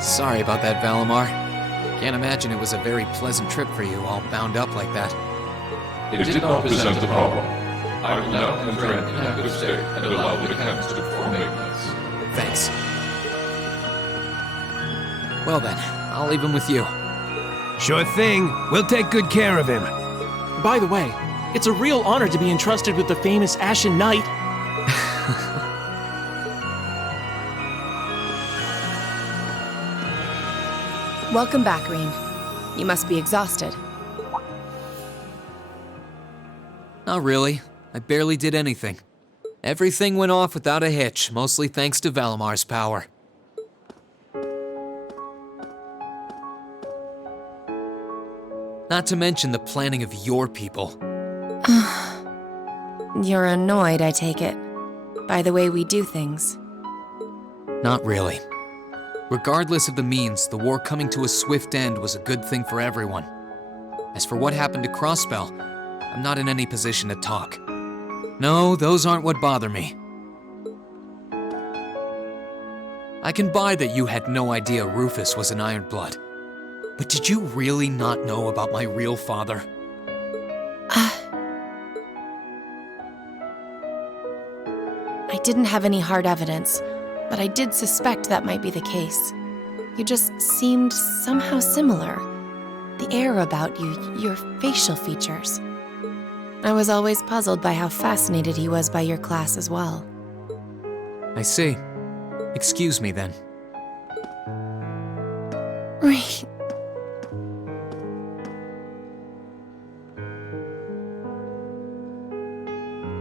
Sorry about that, Valimar. Can't imagine it was a very pleasant trip for you, all bound up like that. It did not present a problem. I will now enter an inactive state and allow the mechanics to perform maintenance. Thanks. Well then, I'll leave him with you. Sure thing. We'll take good care of him. By the way, it's a real honor to be entrusted with the famous Ashen Knight. Welcome back, Rean. You must be exhausted. Not really. I barely did anything. Everything went off without a hitch, mostly thanks to Valimar's power. Not to mention the planning of your people. You're annoyed, I take it, by the way we do things. Not really. Regardless of the means, the war coming to a swift end was a good thing for everyone. As for what happened to Crossbell, I'm not in any position to talk. No, those aren't what bother me. I can buy that you had no idea Rufus was an Ironblood. But did you really not know about my real father? I didn't have any hard evidence, but I did suspect that might be the case. You just seemed somehow similar. The air about you, your facial features. I was always puzzled by how fascinated he was by your class as well. I see. Excuse me then. Right.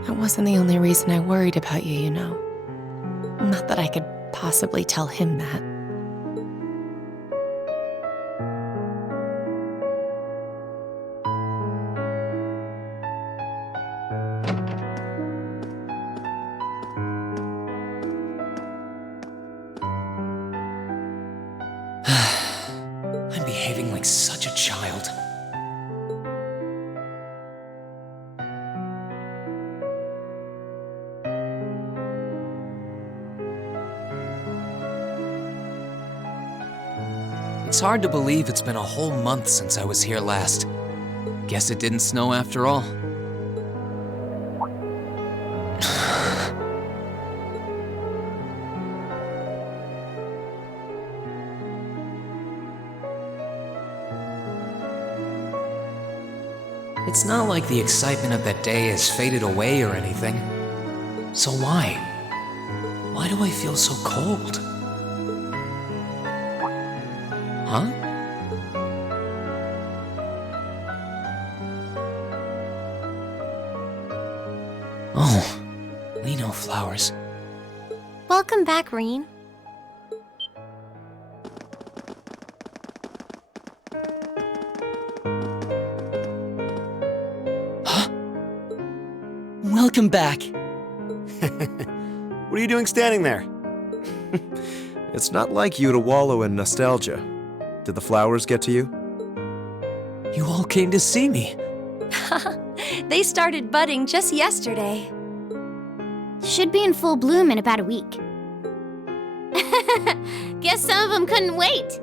That wasn't the only reason I worried about you, you know. Not that I could possibly tell him that. I'm behaving like such a child. It's hard to believe it's been a whole month since I was here last. Guess it didn't snow after all. It's not like the excitement of that day has faded away or anything. So why? Why do I feel so cold? Huh? Oh, Lino flowers. Welcome back, Rean. Welcome back. What are you doing standing there? It's not like you to wallow in nostalgia. Did the flowers get to you? You all came to see me. They started budding just yesterday. Should be in full bloom in about a week. Guess some of them couldn't wait.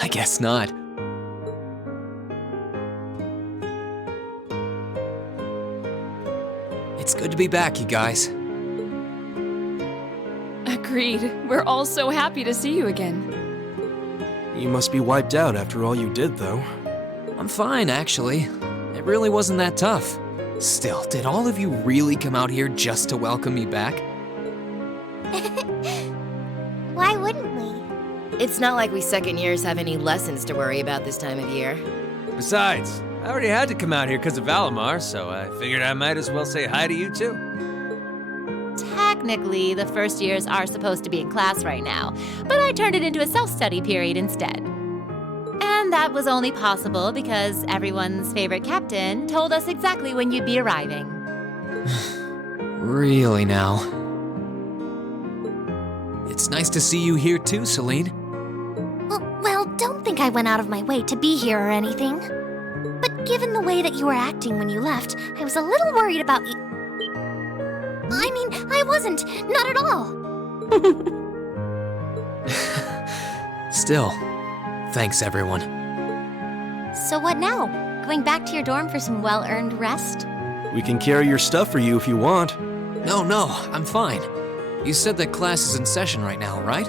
I guess not. It's good to be back, you guys. Agreed. We're all so happy to see you again. You must be wiped out after all you did, though. I'm fine, actually. It really wasn't that tough. Still, did all of you really come out here just to welcome me back? Why wouldn't we? It's not like we second years have any lessons to worry about this time of year. Besides, I already had to come out here because of Valimar, so I figured I might as well say hi to you too. Technically, the first years are supposed to be in class right now, but I turned it into a self-study period instead. And that was only possible because everyone's favorite captain told us exactly when you'd be arriving. Really now? It's nice to see you here too, Celine. Well, don't think I went out of my way to be here or anything. But given the way that you were acting when you left, I was a little worried about you. I mean, I wasn't. Not at all. Still, thanks everyone. So what now? Going back to your dorm for some well-earned rest? We can carry your stuff for you if you want. No, I'm fine. You said that class is in session right now, right?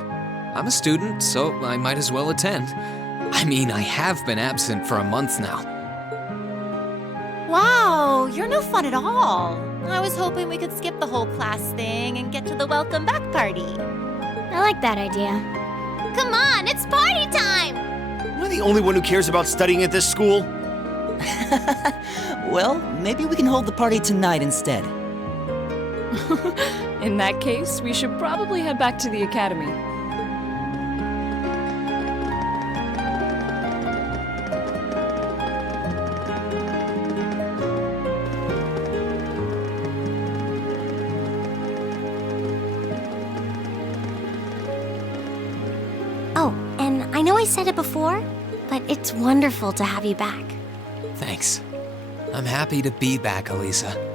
I'm a student, so I might as well attend. I mean, I have been absent for a month now. Wow, you're no fun at all. I was hoping we could skip the whole class thing and get to the welcome back party. I like that idea. Come on, it's party time! Am I the only one who cares about studying at this school? Well, maybe we can hold the party tonight instead. In that case, we should probably head back to the academy. Oh, and I know I said it before, but it's wonderful to have you back. Thanks. I'm happy to be back, Elisa.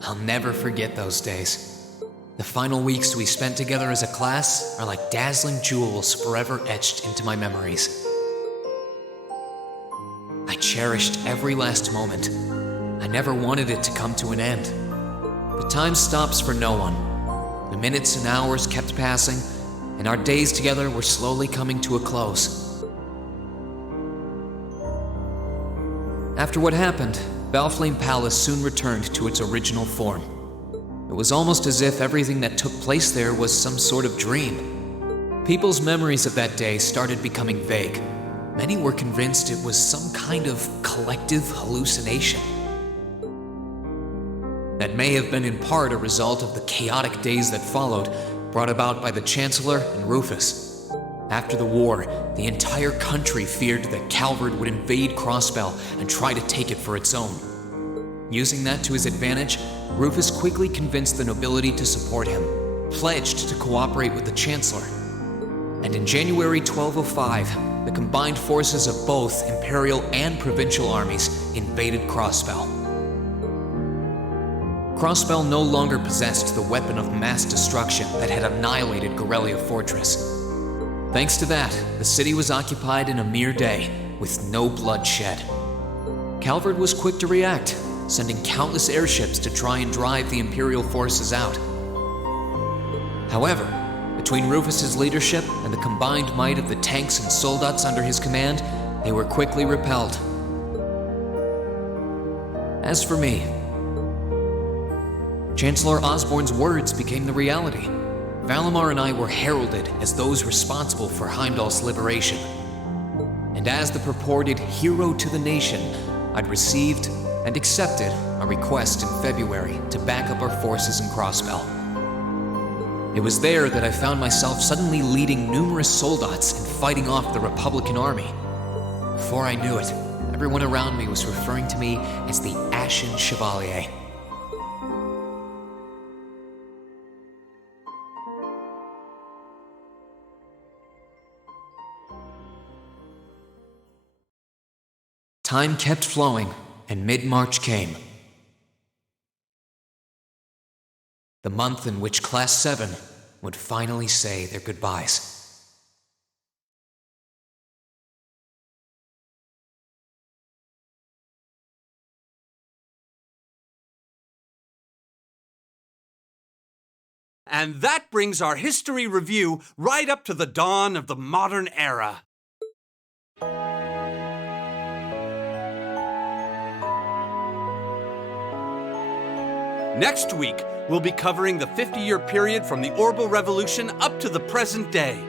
I'll never forget those days. The final weeks we spent together as a class are like dazzling jewels forever etched into my memories. I cherished every last moment. I never wanted it to come to an end. But time stops for no one. The minutes and hours kept passing, and our days together were slowly coming to a close. After what happened, Balflame Palace soon returned to its original form. It was almost as if everything that took place there was some sort of dream. People's memories of that day started becoming vague. Many were convinced it was some kind of collective hallucination. That may have been in part a result of the chaotic days that followed, brought about by the Chancellor and Rufus. After the war, the entire country feared that Calvard would invade Crossbell and try to take it for its own. Using that to his advantage, Rufus quickly convinced the nobility to support him, pledged to cooperate with the Chancellor. And in January 1205, the combined forces of both Imperial and Provincial armies invaded Crossbell. Crossbell no longer possessed the weapon of mass destruction that had annihilated Gorelia Fortress. Thanks to that, the city was occupied in a mere day, with no blood shed. Calvard was quick to react, sending countless airships to try and drive the Imperial forces out. However, between Rufus's leadership and the combined might of the tanks and soldats under his command, they were quickly repelled. As for me, Chancellor Osborne's words became the reality. Valimar and I were heralded as those responsible for Heimdall's liberation. And as the purported hero to the nation, I'd received and accepted a request in February to back up our forces in Crossbell. It was there that I found myself suddenly leading numerous soldats and fighting off the Republican army. Before I knew it, everyone around me was referring to me as the Ashen Chevalier. Time kept flowing, and mid-March came. The month in which Class 7 would finally say their goodbyes. And that brings our history review right up to the dawn of the modern era. Next week, we'll be covering the 50-year period from the Orbital Revolution up to the present day.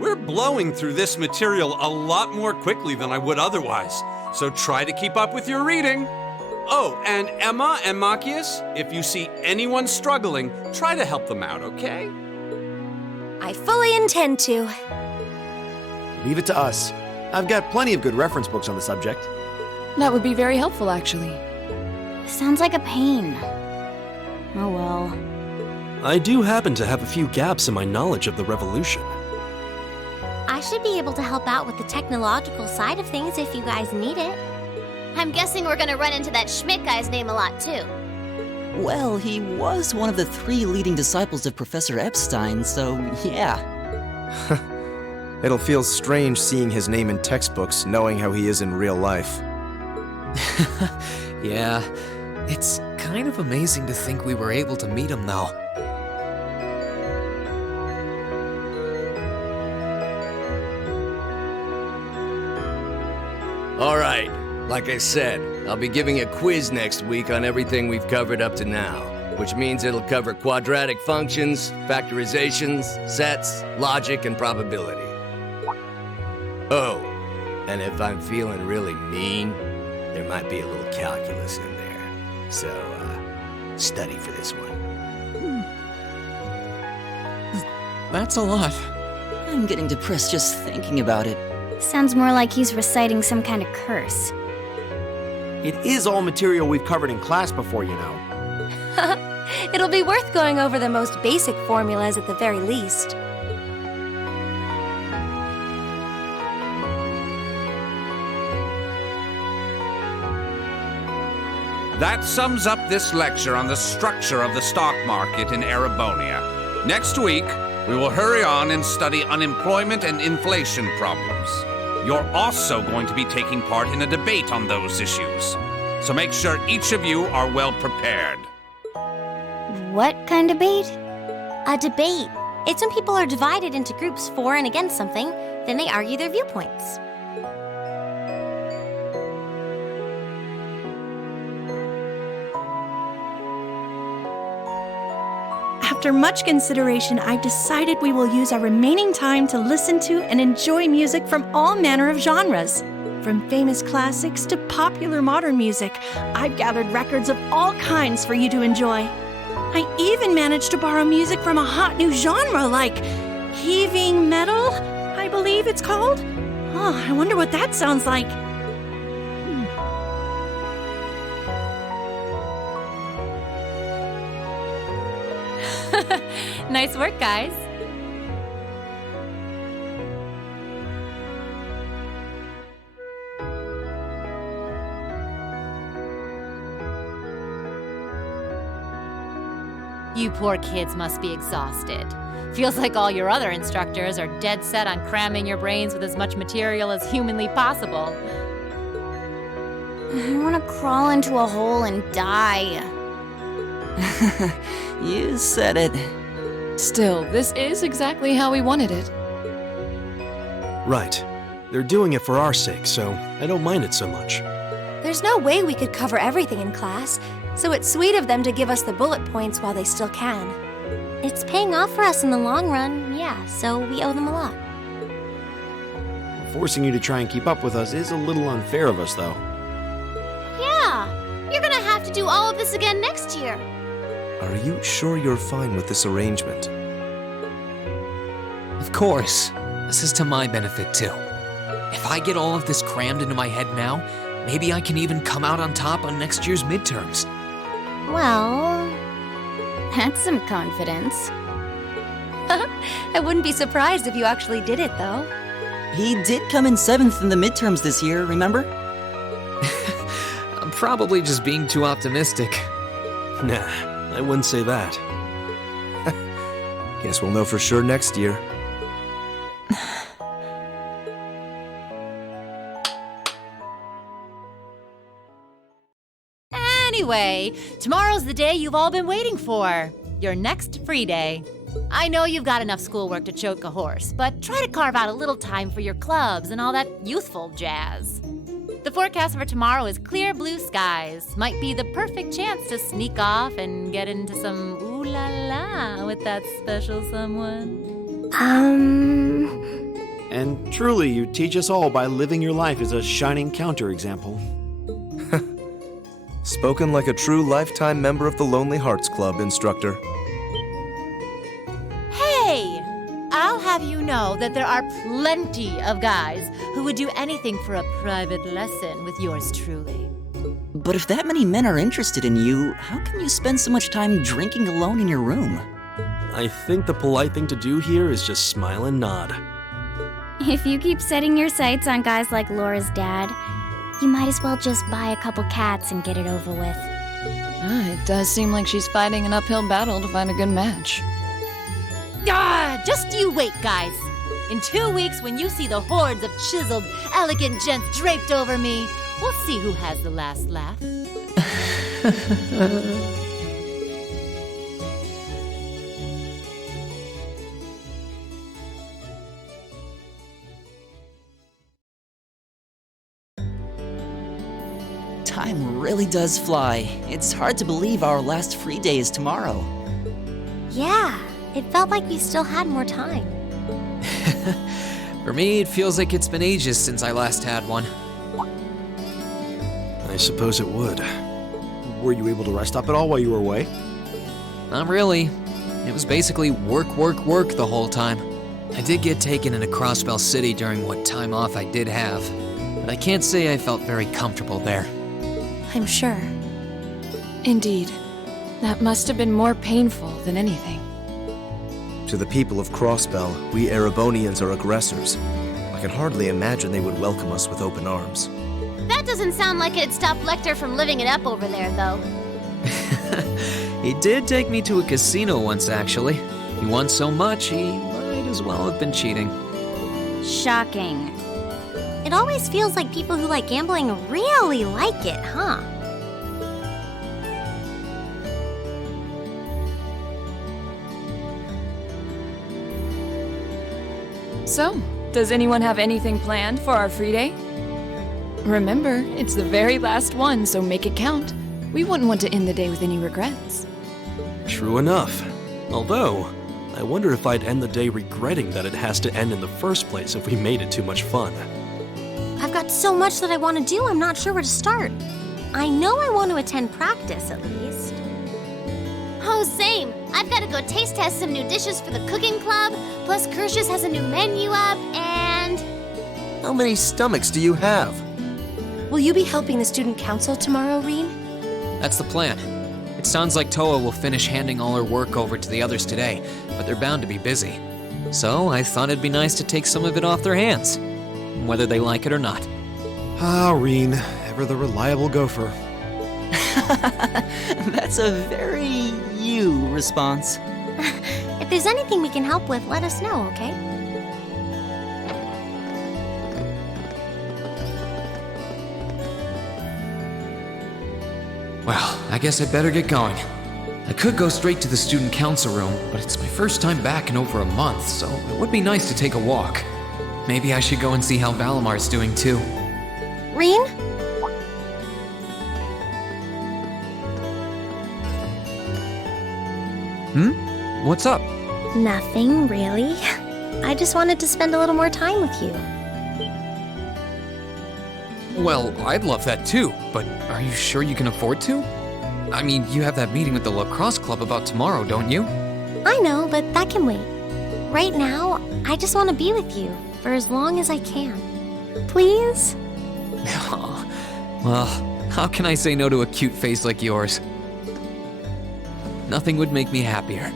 We're blowing through this material a lot more quickly than I would otherwise, so try to keep up with your reading. Oh, and Emma and Machias, if you see anyone struggling, try to help them out, okay? I fully intend to. Leave it to us. I've got plenty of good reference books on the subject. That would be very helpful, actually. Sounds like a pain. Oh well. I do happen to have a few gaps in my knowledge of the revolution. I should be able to help out with the technological side of things if you guys need it. I'm guessing we're gonna run into that Schmidt guy's name a lot too. Well, he was one of the 3 leading disciples of Professor Epstein, so yeah. It'll feel strange seeing his name in textbooks, knowing how he is in real life. Yeah, it's kind of amazing to think we were able to meet him, though. All right, like I said, I'll be giving a quiz next week on everything we've covered up to now, which means it'll cover quadratic functions, factorizations, sets, logic, and probability. Oh, and if I'm feeling really mean, there might be a little calculus in there. So, study for this one. That's a lot. I'm getting depressed just thinking about it. Sounds more like he's reciting some kind of curse. It is all material we've covered in class before, you know. It'll be worth going over the most basic formulas at the very least. That sums up this lecture on the structure of the stock market in Erebonia. Next week, we will hurry on and study unemployment and inflation problems. You're also going to be taking part in a debate on those issues. So make sure each of you are well prepared. What kind of debate? A debate. It's when people are divided into groups for and against something, then they argue their viewpoints. After much consideration, I've decided we will use our remaining time to listen to and enjoy music from all manner of genres. From famous classics to popular modern music, I've gathered records of all kinds for you to enjoy. I even managed to borrow music from a hot new genre like heaving metal, I believe it's called. Oh, I wonder what that sounds like. Nice work, guys. You poor kids must be exhausted. Feels like all your other instructors are dead set on cramming your brains with as much material as humanly possible. I want to crawl into a hole and die. You said it. Still, this is exactly how we wanted it. Right. They're doing it for our sake, so I don't mind it so much. There's no way we could cover everything in class, so it's sweet of them to give us the bullet points while they still can. It's paying off for us in the long run, yeah, so we owe them a lot. Forcing you to try and keep up with us is a little unfair of us, though. Yeah, you're gonna have to do all of this again next year. Are you sure you're fine with this arrangement? Of course. This is to my benefit, too. If I get all of this crammed into my head now, maybe I can even come out on top on next year's midterms. Well, that's some confidence. I wouldn't be surprised if you actually did it, though. He did come in 7th in the midterms this year, remember? I'm probably just being too optimistic. Nah, I wouldn't say that. Guess we'll know for sure next year. Anyway, tomorrow's the day you've all been waiting for. Your next free day. I know you've got enough schoolwork to choke a horse, but try to carve out a little time for your clubs and all that youthful jazz. The forecast for tomorrow is clear blue skies. Might be the perfect chance to sneak off and get into some ooh la la with that special someone. And truly, you teach us all by living your life as a shining counterexample. Spoken like a true lifetime member of the Lonely Hearts Club, instructor. Hey! I'll have you know that there are plenty of guys who would do anything for a private lesson with yours truly. But if that many men are interested in you, how can you spend so much time drinking alone in your room? I think the polite thing to do here is just smile and nod. If you keep setting your sights on guys like Laura's dad, you might as well just buy a couple cats and get it over with. It does seem like she's fighting an uphill battle to find a good match. Just you wait, guys. In 2 weeks, when you see the hordes of chiseled, elegant gents draped over me, we'll see who has the last laugh. Time really does fly. It's hard to believe our last free day is tomorrow. Yeah, it felt like we still had more time. For me, it feels like it's been ages since I last had one. I suppose it would. Were you able to rest up at all while you were away? Not really. It was basically work, work, work the whole time. I did get taken into Crossbell City during what time off I did have, but I can't say I felt very comfortable there. I'm sure. Indeed. That must have been more painful than anything. To the people of Crossbell, we Erebonians are aggressors. I can hardly imagine they would welcome us with open arms. That doesn't sound like it'd stop Lecter from living it up over there, though. He did take me to a casino once, actually. He won so much, he might as well have been cheating. Shocking. It always feels like people who like gambling really like it, huh? So, does anyone have anything planned for our free day? Remember, it's the very last one, so make it count. We wouldn't want to end the day with any regrets. True enough. Although, I wonder if I'd end the day regretting that it has to end in the first place if we made it too much fun. I've got so much that I want to do, I'm not sure where to start. I know I want to attend practice, at least. Oh, same. I've got to go taste test some new dishes for the cooking club, plus Kershus has a new menu up, and... How many stomachs do you have? Will you be helping the student council tomorrow, Rean? That's the plan. It sounds like Toa will finish handing all her work over to the others today, but they're bound to be busy. So I thought it'd be nice to take some of it off their hands, whether they like it or not. Ah, Rean, ever the reliable gopher. That's a very you response. If there's anything we can help with, let us know, okay? Well, I guess I'd better get going. I could go straight to the student council room, but it's my first time back in over a month, so it would be nice to take a walk. Maybe I should go and see how Valamar's doing too. Rean? What's up? Nothing, really. I just wanted to spend a little more time with you. Well, I'd love that too, but are you sure you can afford to? I mean, you have that meeting with the lacrosse club about tomorrow, don't you? I know, but that can wait. Right now, I just want to be with you for as long as I can. Please? Well, how can I say no to a cute face like yours? Nothing would make me happier.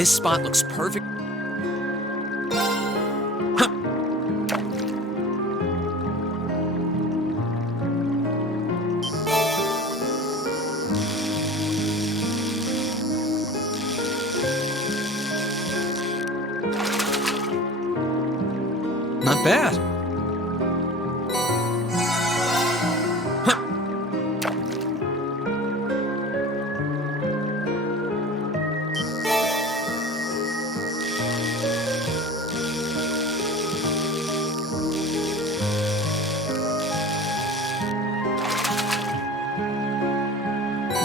This spot looks perfect. Not bad.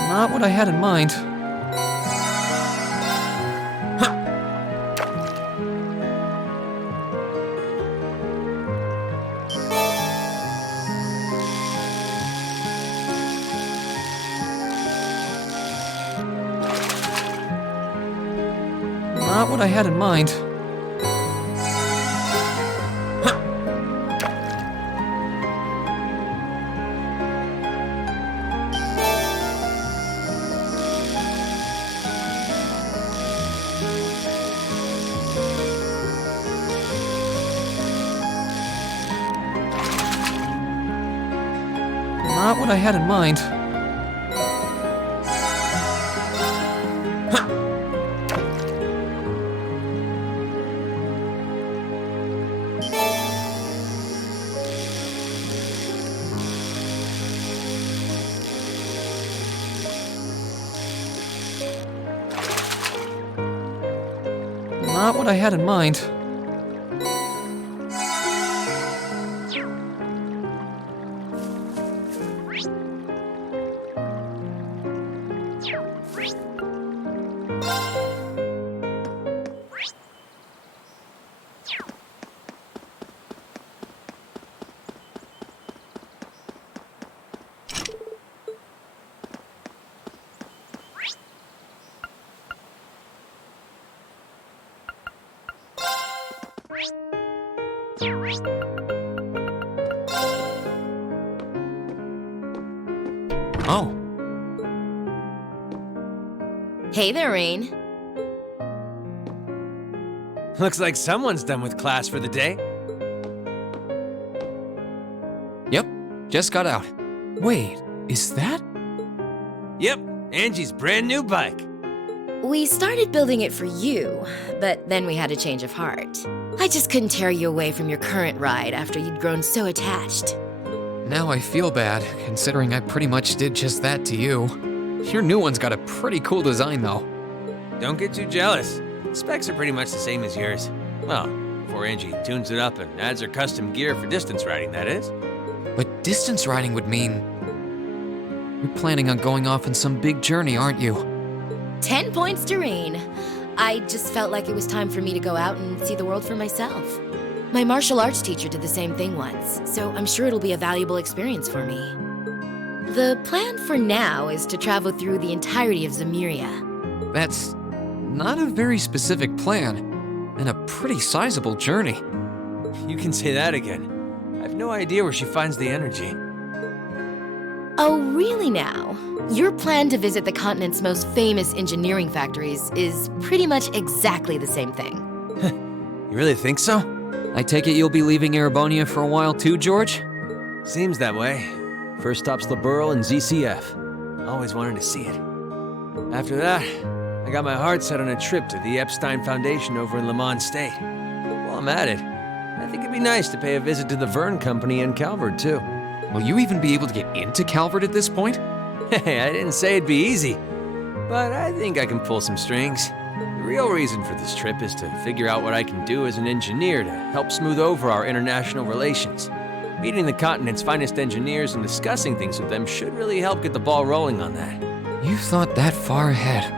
Not what I had in mind. Not what I had in mind. Not what I had in mind. Not what I had in mind. Oh. Hey there, Rean. Looks like someone's done with class for the day. Yep, just got out. Wait, is that? Yep, Angie's brand new bike. We started building it for you, but then we had a change of heart. I just couldn't tear you away from your current ride after you'd grown so attached. Now I feel bad, considering I pretty much did just that to you. Your new one's got a pretty cool design, though. Don't get too jealous. The specs are pretty much the same as yours. Well, before Angie tunes it up and adds her custom gear for distance riding, that is. But distance riding would mean... You're planning on going off on some big journey, aren't you? 10 points to Rean. I just felt like it was time for me to go out and see the world for myself. My martial arts teacher did the same thing once, so I'm sure it'll be a valuable experience for me. The plan for now is to travel through the entirety of Zemuria. That's not a very specific plan, and a pretty sizable journey. You can say that again. I have no idea where she finds the energy. Oh, really now? Your plan to visit the continent's most famous engineering factories is pretty much exactly the same thing. You really think so? I take it you'll be leaving Erebonia for a while too, George? Seems that way. First stop's the Burl and ZCF. Always wanted to see it. After that, I got my heart set on a trip to the Epstein Foundation over in Le Mans State. While I'm at it, I think it'd be nice to pay a visit to the Verne Company in Calvert, too. Will you even be able to get into Calvert at this point? Hey, I didn't say it'd be easy, but I think I can pull some strings. The real reason for this trip is to figure out what I can do as an engineer to help smooth over our international relations. Meeting the continent's finest engineers and discussing things with them should really help get the ball rolling on that. You've thought that far ahead.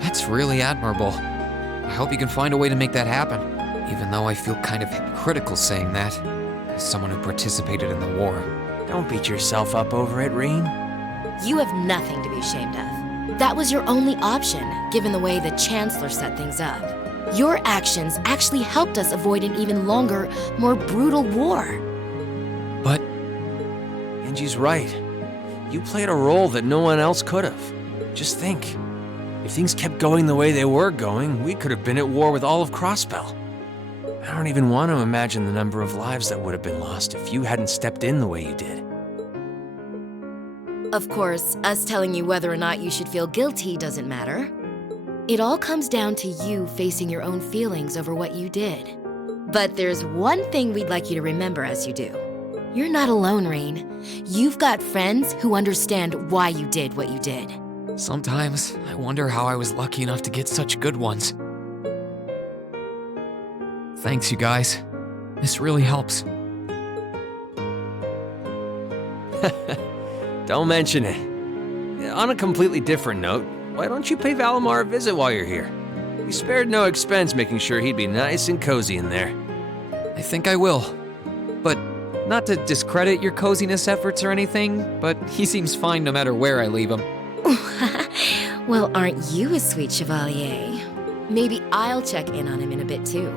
That's really admirable. I hope you can find a way to make that happen, even though I feel kind of hypocritical saying that, as someone who participated in the war. Don't beat yourself up over it, Rean. You have nothing to be ashamed of. That was your only option, given the way the Chancellor set things up. Your actions actually helped us avoid an even longer, more brutal war. But... Angie's right. You played a role that no one else could have. Just think. If things kept going the way they were going, we could have been at war with all of Crossbell. I don't even want to imagine the number of lives that would have been lost if you hadn't stepped in the way you did. Of course, us telling you whether or not you should feel guilty doesn't matter. It all comes down to you facing your own feelings over what you did. But there's one thing we'd like you to remember as you do. You're not alone, Rean. You've got friends who understand why you did what you did. Sometimes I wonder how I was lucky enough to get such good ones. Thanks, you guys. This really helps. Don't mention it. On a completely different note, why don't you pay Valimar a visit while you're here? We spared no expense making sure he'd be nice and cozy in there. I think I will. But not to discredit your coziness efforts or anything, but he seems fine no matter where I leave him. Well, aren't you a sweet chevalier? Maybe I'll check in on him in a bit too.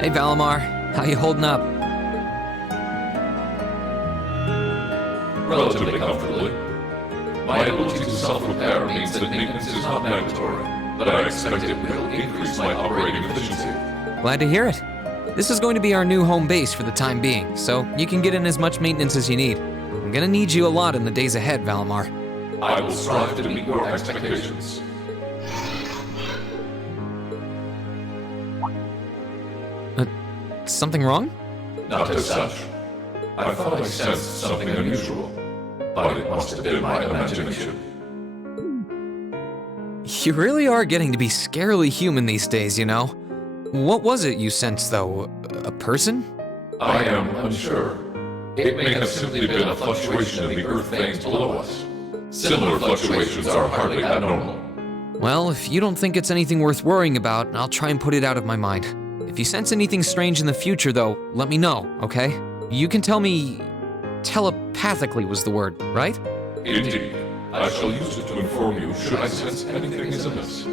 Hey Valimar, how you holding up? Relatively comfortably. My ability to self-repair means that maintenance is not mandatory, but I expect it will increase my operating efficiency. Glad to hear it. This is going to be our new home base for the time being, so you can get in as much maintenance as you need. I'm gonna need you a lot in the days ahead, Valimar. I will strive to meet your expectations. Something wrong? Not as such. I thought I sensed something unusual, but it must have been my imagination. You really are getting to be scarily human these days, you know? What was it you sensed, though? A person? I am unsure. It may have simply been a fluctuation in the earth veins below us. Similar fluctuations are hardly abnormal. Well, if you don't think it's anything worth worrying about, I'll try and put it out of my mind. If you sense anything strange in the future, though, let me know, okay? You can tell me... telepathically was the word, right? Indeed. I shall use it to inform you should I sense anything is amiss.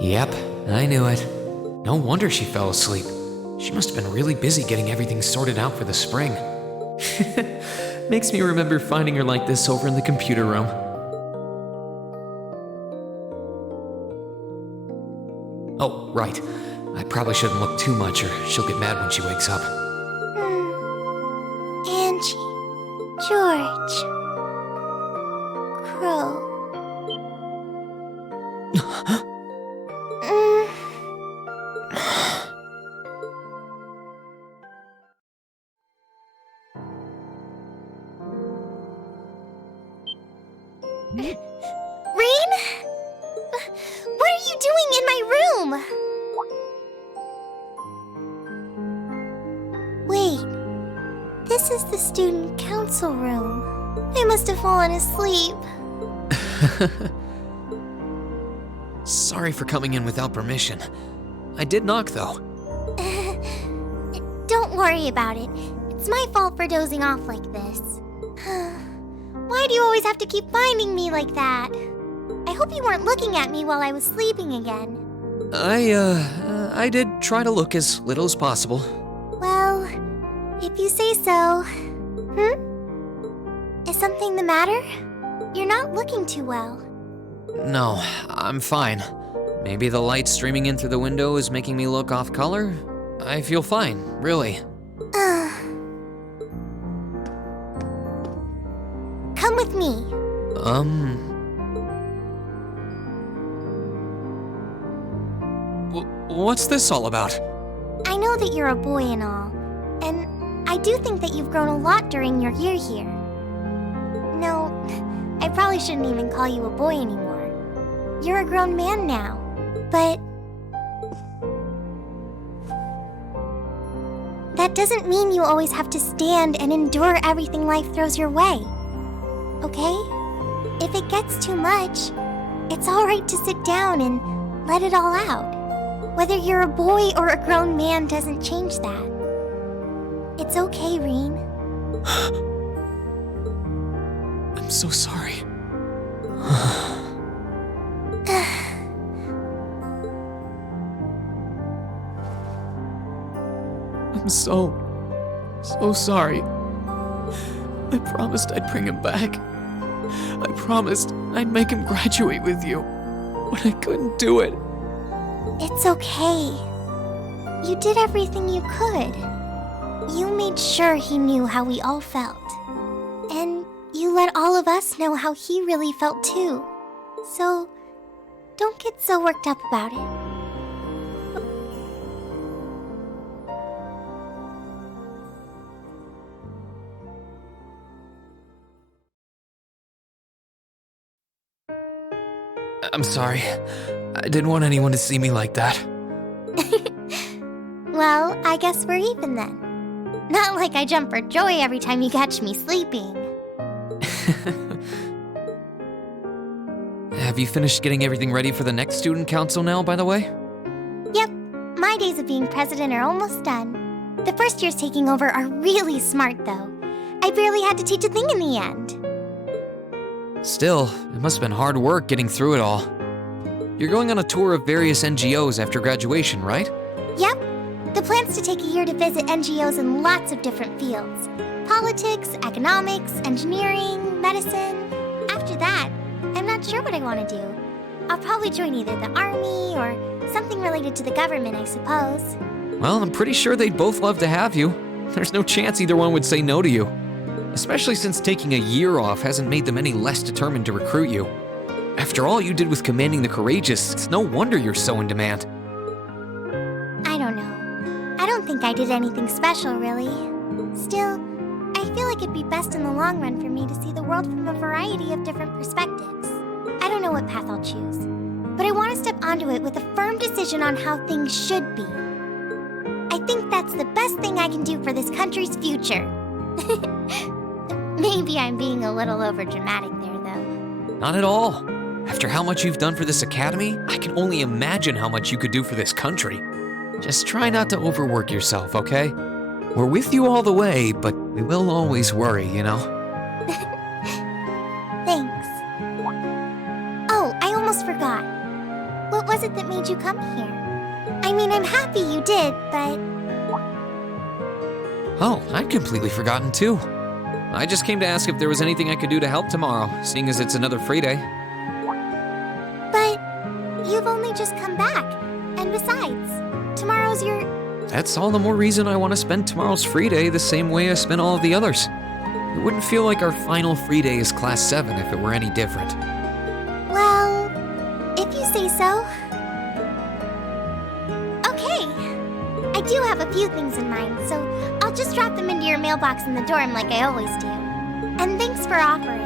Yep, I knew it. No wonder she fell asleep. She must have been really busy getting everything sorted out for the spring. Makes me remember finding her like this over in the computer room. Oh, right. I probably shouldn't look too much or she'll get mad when she wakes up. Angie, George, Crow. Rean? What are you doing in my room? Wait, this is the student council room. I must have fallen asleep. Sorry for coming in without permission. I did knock, though. Don't worry about it. It's my fault for dozing off like this. Why do you always have to keep finding me like that? I hope you weren't looking at me while I was sleeping again. I did try to look as little as possible. Well, if you say so. Is something the matter? You're not looking too well. No, I'm fine. Maybe the light streaming in through the window is making me look off color? I feel fine, really. Come with me. What's this all about? I know that you're a boy and all, and I do think that you've grown a lot during your year here. No, I probably shouldn't even call you a boy anymore. You're a grown man now, but that doesn't mean you always have to stand and endure everything life throws your way. Okay? If it gets too much, it's alright to sit down and let it all out. Whether you're a boy or a grown man doesn't change that. It's okay, Rean. I'm so sorry. I'm so sorry. I promised I'd bring him back. I promised I'd make him graduate with you, but I couldn't do it. It's okay. You did everything you could. You made sure he knew how we all felt. And you let all of us know how he really felt too. So, don't get so worked up about it. I'm sorry. I didn't want anyone to see me like that. Well, I guess we're even then. Not like I jump for joy every time you catch me sleeping. Have you finished getting everything ready for the next student council now, by the way? Yep, my days of being president are almost done. The first years taking over are really smart, though. I barely had to teach a thing in the end. Still, it must have been hard work getting through it all. You're going on a tour of various NGOs after graduation, right? Yep. The plan's to take a year to visit NGOs in lots of different fields. Politics, economics, engineering, medicine. After that, I'm not sure what I want to do. I'll probably join either the army or something related to the government, I suppose. Well, I'm pretty sure they'd both love to have you. There's no chance either one would say no to you. Especially since taking a year off hasn't made them any less determined to recruit you. After all you did with commanding the courageous, it's no wonder you're so in demand. I don't know. I don't think I did anything special, really. Still, I feel like it'd be best in the long run for me to see the world from a variety of different perspectives. I don't know what path I'll choose, but I want to step onto it with a firm decision on how things should be. I think that's the best thing I can do for this country's future. Maybe I'm being a little overdramatic there, though. Not at all. After how much you've done for this academy, I can only imagine how much you could do for this country. Just try not to overwork yourself, okay? We're with you all the way, but we will always worry, you know? Thanks. Oh, I almost forgot. What was it that made you come here? I mean, I'm happy you did, but... Oh, I'd completely forgotten too. I just came to ask if there was anything I could do to help tomorrow, seeing as it's another free day. But you've only just come back. And besides, tomorrow's your... That's all the more reason I want to spend tomorrow's free day the same way I spent all of the others. It wouldn't feel like our final free day is Class 7 if it were any different. Well, if you say so. Okay. I do have a few things in mind, so I'll just drop them into your mailbox in the dorm like I always do. And thanks for offering.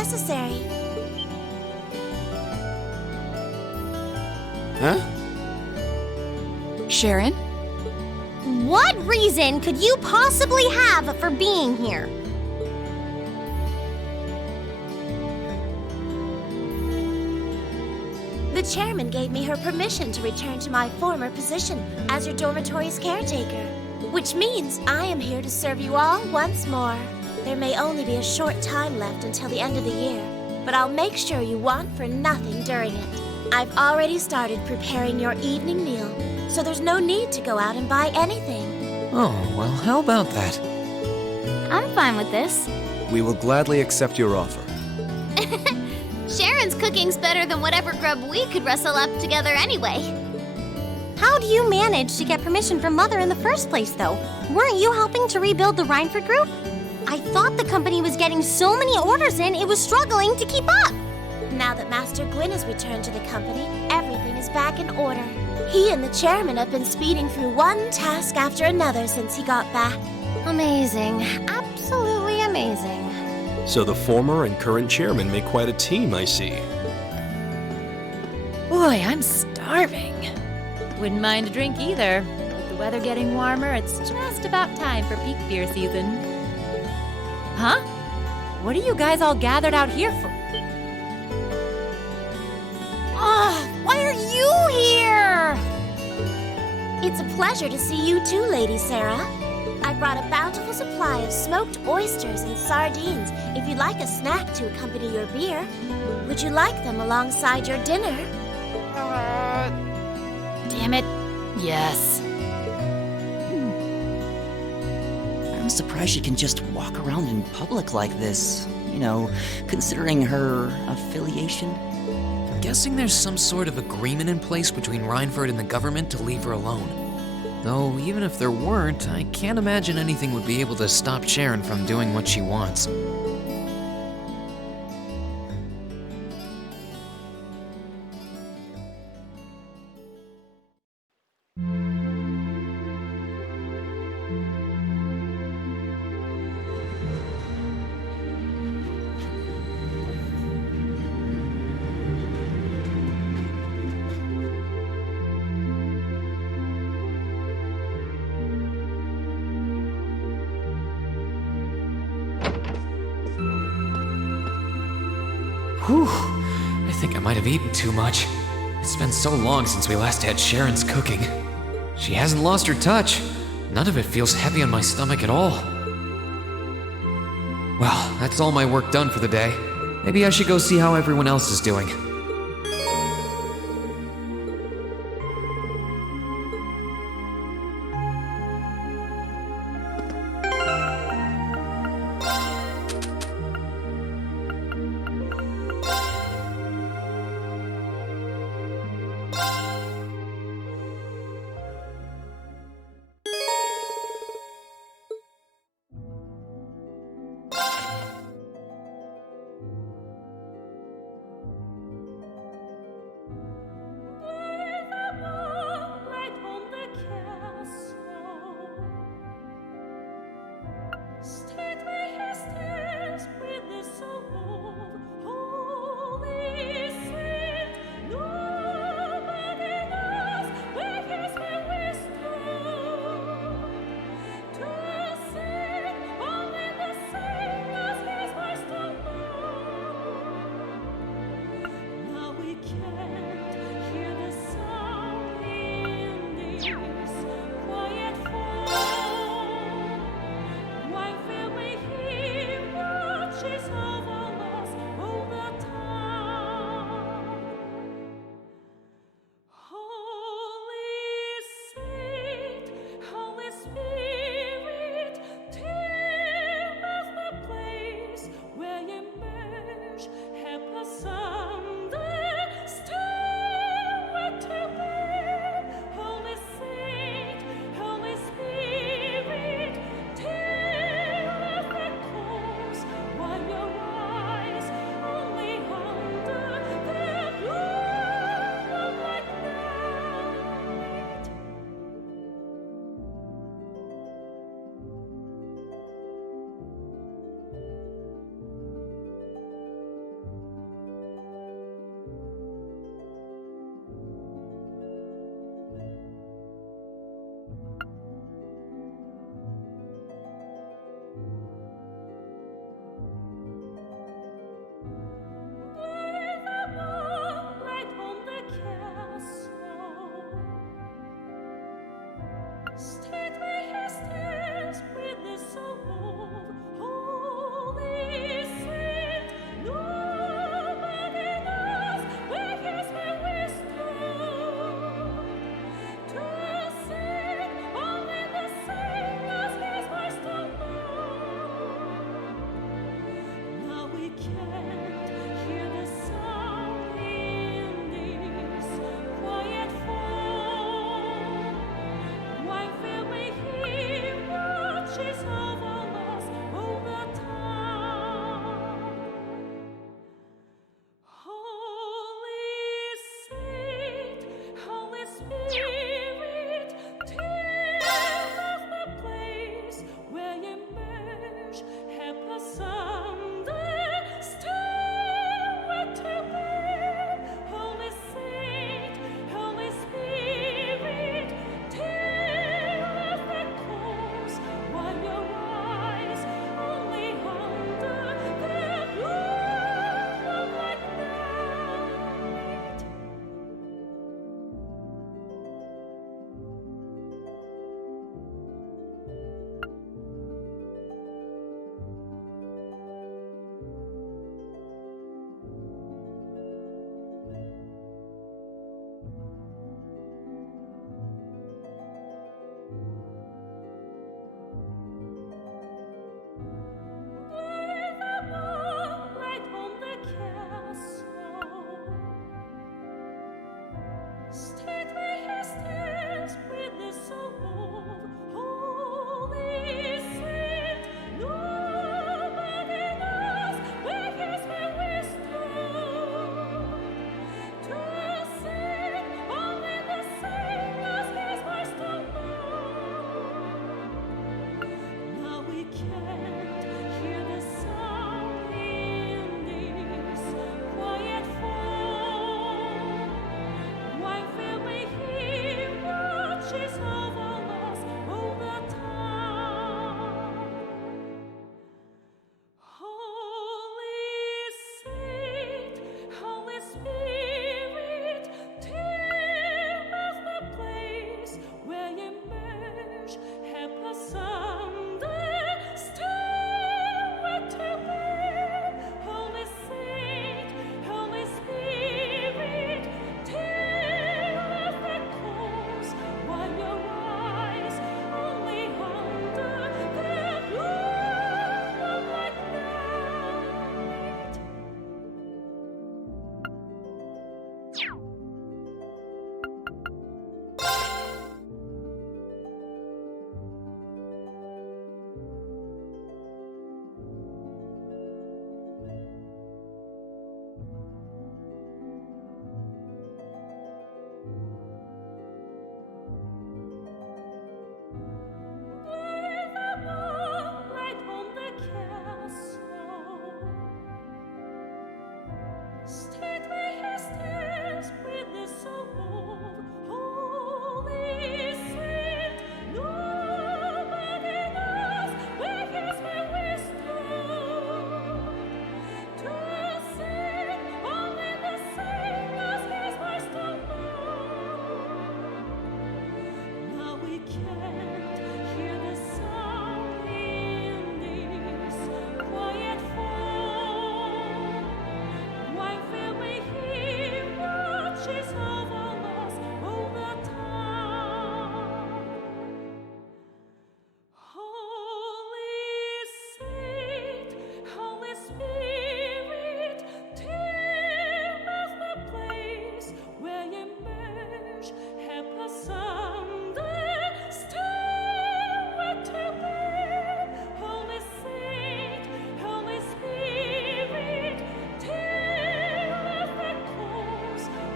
necessary. Huh? Sharon? What reason could you possibly have for being here? The chairman gave me her permission to return to my former position as your dormitory's caretaker, which means I am here to serve you all once more. There may only be a short time left until the end of the year, but I'll make sure you want for nothing during it. I've already started preparing your evening meal, so there's no need to go out and buy anything. Oh, well, how about that? I'm fine with this. We will gladly accept your offer. Sharon's cooking's better than whatever grub we could rustle up together anyway. How do you manage to get permission from Mother in the first place, though? Weren't you helping to rebuild the Rhineford group? I thought the company was getting so many orders in, it was struggling to keep up. Now that Master Gwyn has returned to the company, everything is back in order. He and the chairman have been speeding through one task after another since he got back. Amazing. Absolutely amazing. So the former and current chairman make quite a team, I see. Boy, I'm starving. Wouldn't mind a drink either. With the weather getting warmer, it's just about time for peak beer season. Huh? What are you guys all gathered out here for? Why are you here? It's a pleasure to see you too, Lady Sarah. I brought a bountiful supply of smoked oysters and sardines if you'd like a snack to accompany your beer. Would you like them alongside your dinner? Damn it. Yes. I'm surprised she can just walk around in public like this. You know, considering her affiliation. I'm guessing there's some sort of agreement in place between Rhineford and the government to leave her alone. Though, even if there weren't, I can't imagine anything would be able to stop Sharon from doing what she wants. Whew, I think I might have eaten too much. It's been so long since we last had Sharon's cooking. She hasn't lost her touch. None of it feels heavy on my stomach at all. Well, that's all my work done for the day. Maybe I should go see how everyone else is doing.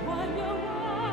While you're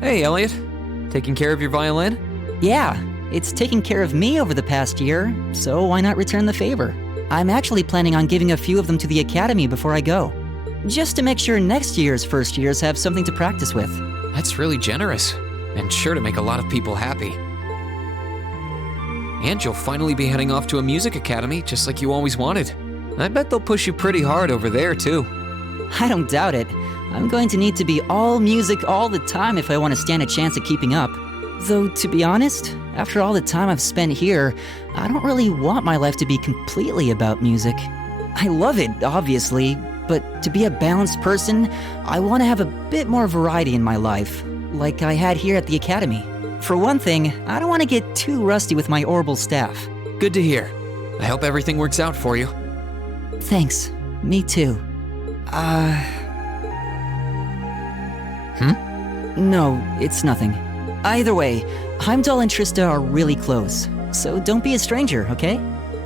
Hey, Elliot. Taking care of your violin? Yeah, it's taken care of me over the past year, so why not return the favor? I'm actually planning on giving a few of them to the academy before I go. Just to make sure next year's first years have something to practice with. That's really generous, and sure to make a lot of people happy. And you'll finally be heading off to a music academy, just like you always wanted. I bet they'll push you pretty hard over there, too. I don't doubt it. I'm going to need to be all music all the time if I want to stand a chance at keeping up. Though, to be honest, after all the time I've spent here, I don't really want my life to be completely about music. I love it, obviously, but to be a balanced person, I want to have a bit more variety in my life, like I had here at the academy. For one thing, I don't want to get too rusty with my orbital staff. Good to hear. I hope everything works out for you. Thanks. Me too. No, it's nothing. Either way, Heimdall and Trista are really close, so don't be a stranger, okay?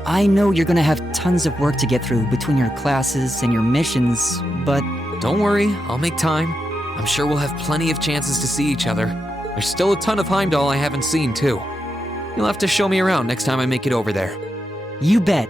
I know you're gonna have tons of work to get through between your classes and your missions, but... Don't worry, I'll make time. I'm sure we'll have plenty of chances to see each other. There's still a ton of Heimdall I haven't seen, too. You'll have to show me around next time I make it over there. You bet.